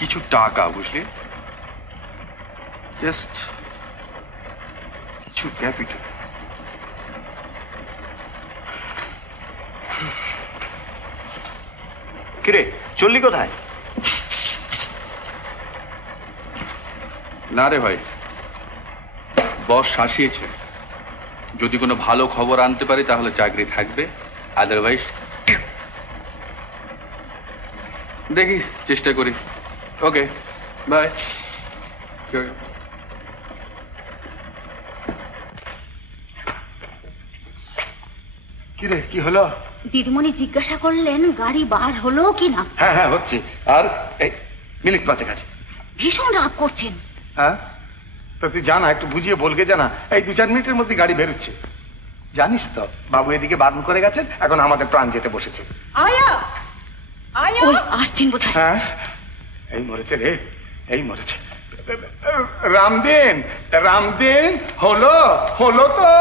কিছু টাকা, বুঝলি, জাস্ট কিছু ক্যাপিটাল। কিরে, চললি কোথায়? না রে ভাই, বস শাসিয়েছে, যদি কোনো ভালো খবর আনতে পারি তাহলে চাকরি থাকবে, আদারওয়াইজ দেখি, চেষ্টা করি। ওকে, বাই। কিরে, কি হলো? দিদিমণি জিজ্ঞাসা করলেন গাড়ি বার হলো কি না। হ্যাঁ হ্যাঁ হচ্ছে, আর এই মিনিট পাঁচেক আছে। ভীষণ রাগ করছেন। হ্যাঁ, তো তুই জানা, একটু বুঝিয়ে বলকে জানা, এই 2-4 মিনিটের মধ্যে গাড়ি বেরোচ্ছে। জানিস তো, বাবু এদিকে বারণ করে গেছেন, এখন আমাদের প্রাণ যেতে বসেছে। আয়া আয়া, আসছেন বোধহয়। হ্যাঁ, এই মরেছে রে, এই মরেছে। রামদিন, রামদিন, হলো হলো তো।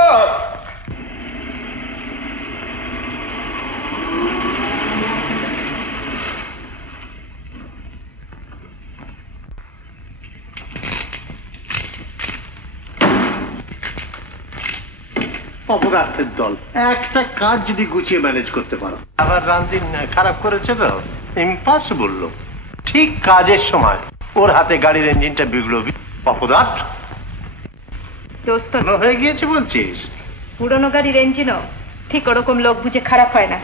অপরাধের দল, একটা কাজ যদি গুছিয়ে ম্যানেজ করতে পারো। আবার রামদিন খারাপ করেছে তো, ইম্পসিবল লোক। ঠিক কাজের সময় ওর হাতে গাড়ির ইঞ্জিনটা বিগড়ো। অপরাধ দোস্ত হয়ে গিয়েছে বলছিস? পুরনো গাড়ির ইঞ্জিনও ঠিক ওরকম লোক বুঝে খারাপ হয় না।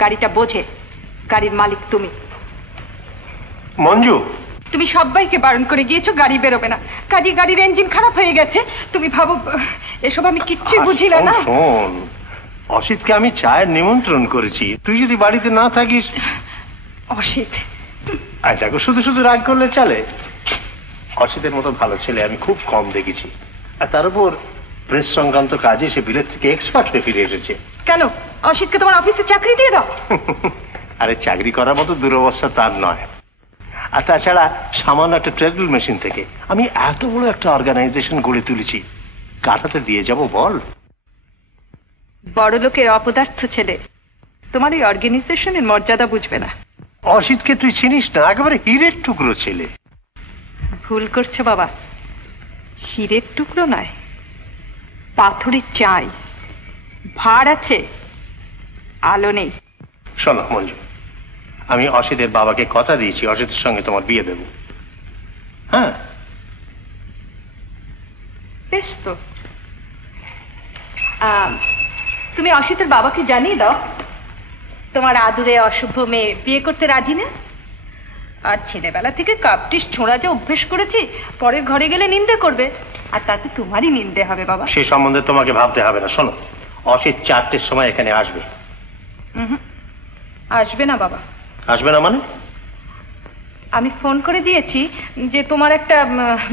গাড়িটা বোঝে, গাড়ির মালিক তুমি। মঞ্জু, তুমি সবাইকে বারণ করে গিয়েছো গাড়ি বেরোবে না, কাজে গাড়ির ইঞ্জিন খারাপ হয়ে গেছে। তুমি ভাবো এসব আমি কিচ্ছুই বুঝিলাম না। শোন, অসিতকে আমি চায়ের নিমন্ত্রণ করেছি, তুই যদি বাড়িতে না থাকিস। অসিত, দেখো, শুধু শুধু রাগ করলে চলে? অসিতের মতো ভালো ছেলে আমি খুব কম দেখেছি, আর তার উপর প্রেস সংক্রান্ত কাজে সে বিলেত থেকে এক্সপার্ট হয়ে ফিরে এসেছে। কেন অসিতকে তোমার অফিসে চাকরি দিয়ে দাও? আরে চাকরি করার মতো দুরবস্থা তার নয়, আর তাছাড়া সামান্য একটা ট্রেডমিল মেশিন থেকে আমি এত বড় একটা অর্গানাইজেশন গড়ে তুলেছি, কার হাতে দিয়ে যাব বল? বড় লোকের অপদার্থ ছেলে তোমার এই অর্গানাইজেশনের মর্যাদা বুঝবে না। অসিতকে তুই চিনিস না, একেবারে হীরের টুকরো ছেলে। ভুল করছো বাবা, হীরের টুকরো নয়, পাথরের চাই। ভার আছে, আলো নেই। শোনো মঞ্জু, আমি অসিতের বাবাকে কথা দিয়েছি অসিতের সঙ্গে তোমার বিয়ে দেব। হ্যাঁ, বেশ তো। তুমি অসিতের বাবাকে জানিয়ে দাও তোমার আদুরে অশুভ মেয়ে বিয়ে করতে রাজি না। আর ছেলেবেলা থেকে কাপটিস ছোঁড়া যা অভ্যেস করেছি, পরের ঘরে গেলে নিন্দে করবে, আর তাতে তোমারই নিন্দে হবে বাবা। সে সম্বন্ধে তোমাকে ভাবতে হবে না। শোনো, অসিত 4টের সময় এখানে আসবে। আসবে না বাবা। আসবে না মানে? আমি ফোন করে দিয়েছি যে তোমার একটা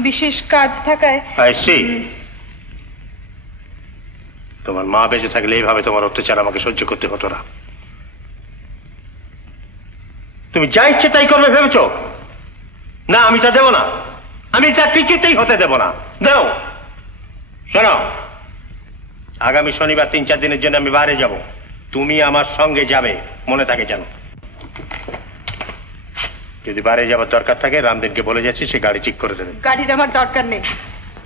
বিশেষ কাজ থাকায়। তোমার মা বেঁচে থাকলে এইভাবে তোমার অত্যাচার আমাকে সহ্য করতে হতো না। তুমি যা ইচ্ছে তাই করবে ভেবেছ? না, আমি তা দেব না, আমি তা কিছুতেই হতে দেব না। দেও। শোনো, আগামী শনিবার 3-4 দিনের জন্য আমি বাইরে যাব, তুমি আমার সঙ্গে যাবে, মনে থাকে জানো। যদি বাইরে যাবার দরকার থাকে রামদিনকে বলে যাচ্ছি, সে গাড়ি ঠিক করে দেবে। গাড়ির আমার দরকার নেই,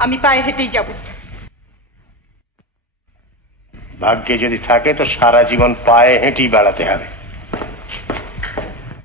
আমি পায়ে হেঁটেই যাব। ভাগ্যে যদি থাকে তো সারা জীবন পায়ে হেঁটেই বেড়াতে হবে।